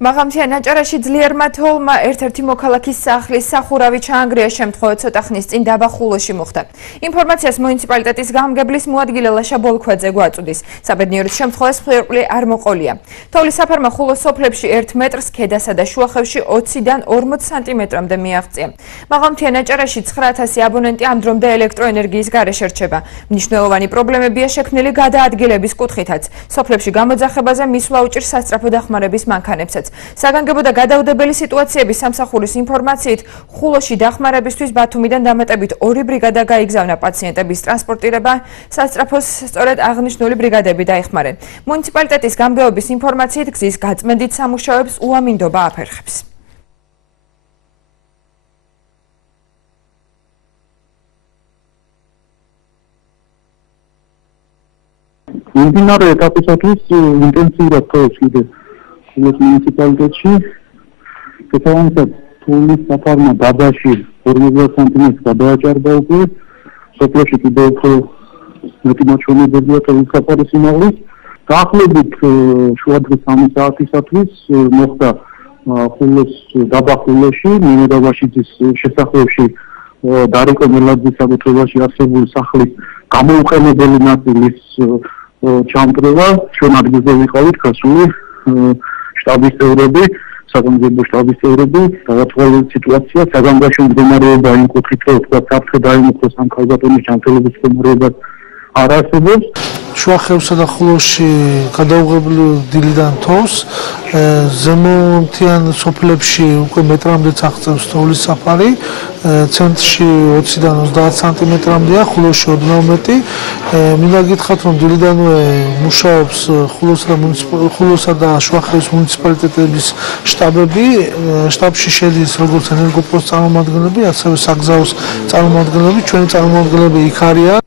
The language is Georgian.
მაღალმთიან აჭარაში ძლიერმა თოვლმა ერთ-ერთი მოქალაქის სახლის სახურავი ჩაანგრია შემთხვევა ცოტა ხნის წინ დაბა ხულოში მოხდა. ინფორმაციას მუნიციპალიტეტის გამგებლის მოადგილე ლაშა ბოლქვაძე გვაწვდის. საბედნიეროდ შემთხვევას მსხვერპლი არ მოყოლია. თოვლის საფარმა ხულოს სოფლებში 1 მეტრს, ქედასა და შუახევში 20-დან 40 სანტიმეტრამდე მიაღწია. მაღალმთიან აჭარაში 9000 აბონენტი ამ დრომდე ელექტროენერგიის გარეშე რჩება. მნიშვნელოვანი პრობლემებია შექმნილი გადაადგილების კუთხითაც. სოფლებში გამოძახებაზე მისვლა უჭირს სასწრაფო დახმარების მანქანებსაც. საგანგებო და გადაუდებელი სიტუაციების სამსახურის ინფორმაციით, ხულოში დახმარებისთვის ბათუმიდან დამატებით 2 ბრიგადა გაიგზავნა პაციენტების ტრანსპორტირება, სასწრაფოს სწორედ აღნიშნული ბრიგადები დაეხმარნენ. მუნიციპალიტეტის გამგეობის ინფორმაციით, გზის გაწმენდით სამუშაოებს უამინდობა აფერხებს. მიმდინარე ეტაპისათვის ინტენსიურად თოვს კიდე ხულოს მუნიციპალიტეტში. შესაბამისად, თოვლის საფარმა დაბაში 40 სანტიმეტრს გადააჭარბა უკვე. სოფლებში კიდევ უფრო მეტი მაჩვენებელია თოვლის საფარის სიმაღლის. დაახლოებით შუადღის 3 საათისათვის მოხდა ხულოს დაბა ხულოში, ნინო დაბაშიძის შესახვევში დარიკო მელაძის საკუთრებაში არსებული სახლის გამოუყენებელი ნაწილის ჩამწრება. ჩვენ ადგილზე ვიყავით გასული შტაბის წევრები, საგანგებო შტაბის წევრები, გადაწყვეტილი სიტუაცია, საგანგაშო მდგომარეობა იმ კუთხით, რომ თქვა საფრთხე დაიმოხოს ამ ქალბატონის ჯანმრთელობის მდგომარეობას არ არსებობს. შუახევსა და ხულოში გადაუღებლი დილიდან თოვს, ზემოთიან სოფლებში უკვე მეტრამდე აღწევს თოვლის საფარი, ცენტრში 20-დან 30 სანტიმეტრამდეა, ხულოში ოდნავ მეტი. მინდა გითხრათ, რომ დილიდანვე მუშაობს ხულოსა და შუახევის მუნიციპალიტეტების შტაბები. შტაბში შედის როგორც ენერგოპროს წარმომადგენლები, ასევე საგზაოს წარმომადგენლები. ჩვენი წარმომადგენლები იქ არიან,